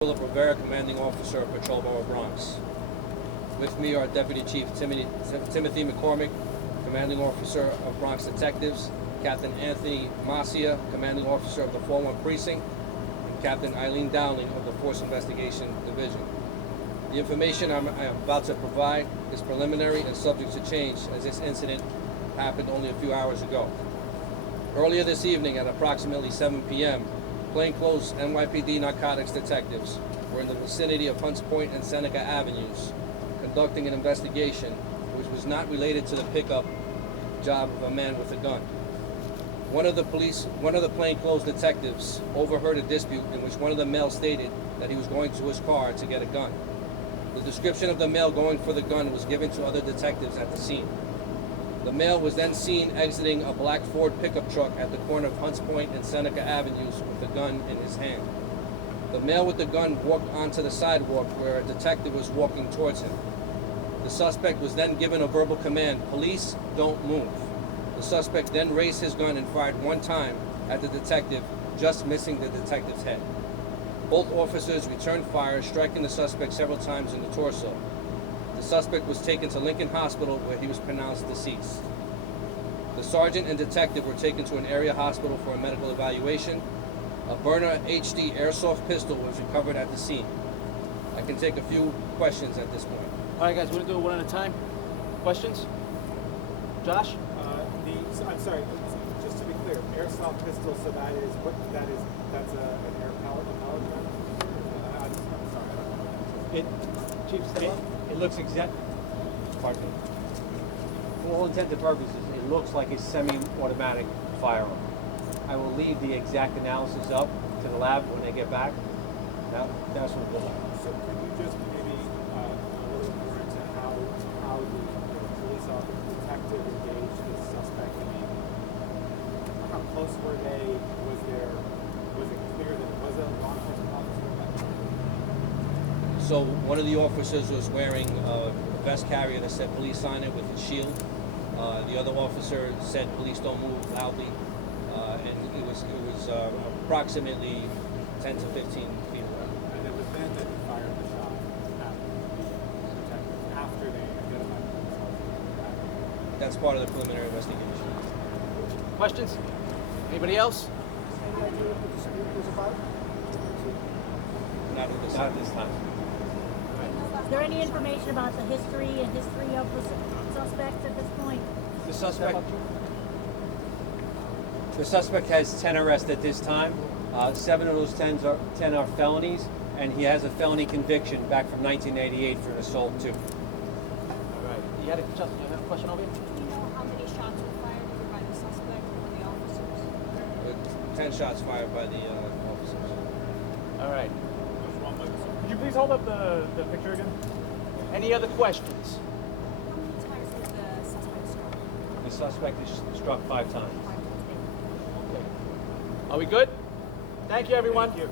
Philip Rivera, Commanding Officer of Patrol Borough Bronx. With me are Deputy Chief Timothy McCormick, Commanding Officer of Bronx Detectives, Captain Anthony Macia, Commanding Officer of the 4-1 Precinct, and Captain Eileen Dowling of the Force Investigation Division. The information I'm about to provide is preliminary and subject to change, as this incident happened only a few hours ago. Earlier this evening at approximately 7 p.m., plainclothes NYPD narcotics detectives were in the vicinity of Hunts Point and Seneca Avenues conducting an investigation which was not related to the pickup job of a man with a gun. One of the plainclothes detectives overheard a dispute in which one of the males stated that he was going to his car to get a gun. The description of the male going for the gun was given to other detectives at the scene. The male was then seen exiting a black Ford pickup truck at the corner of Hunts Point and Seneca Avenues with the gun in his hand. The male with the gun walked onto the sidewalk where a detective was walking towards him. The suspect was then given a verbal command, "Police, don't move." The suspect then raised his gun and fired one time at the detective, just missing the detective's head. Both officers returned fire, striking the suspect several times in the torso. The suspect was taken to Lincoln Hospital, where he was pronounced deceased. The sergeant and detective were taken to an area hospital for a medical evaluation. A Burner HD Airsoft pistol was recovered at the scene. I can take a few questions at this point. All right, guys, we're gonna do it one at a time. Questions? Josh? I'm sorry, just to be clear, airsoft pistol, so that's an air pellet gun? I'm sorry, I don't know. Chief, it looks pardon me. For all intents and purposes, it looks like a semi-automatic firearm. I will leave the exact analysis up to the lab when they get back. That's what we'll do. So could you just maybe a little more into how the police officer detective engaged the suspect? I mean, how close were they? Was it clear that it was a law enforcement officer at that time? So one of the officers was wearing a vest carrier that said "Police" on it with a shield. The other officer said "Police, don't move" loudly, and it was approximately 10 to 15 feet away. And it was then that he fired the shot at the detective after they identified the police officer. That's part of the preliminary investigation. Questions? Anybody else? Any idea what the dispute was about? Not at this Not time. this time. Is there any information about the history of the suspects at this point? The suspect has 10 arrests at this time. 7 of those 10 are felonies, and he has a felony conviction back from 1988 for an assault too. All right. You had a question over here? Do you know how many shots were fired either by the suspect or the officers? 10 shots fired by the officers. All right. Could you please hold up the picture again? Any other questions? How many times was the suspect struck? The suspect is struck 5 times. Are we good? Thank you, everyone. Thank you.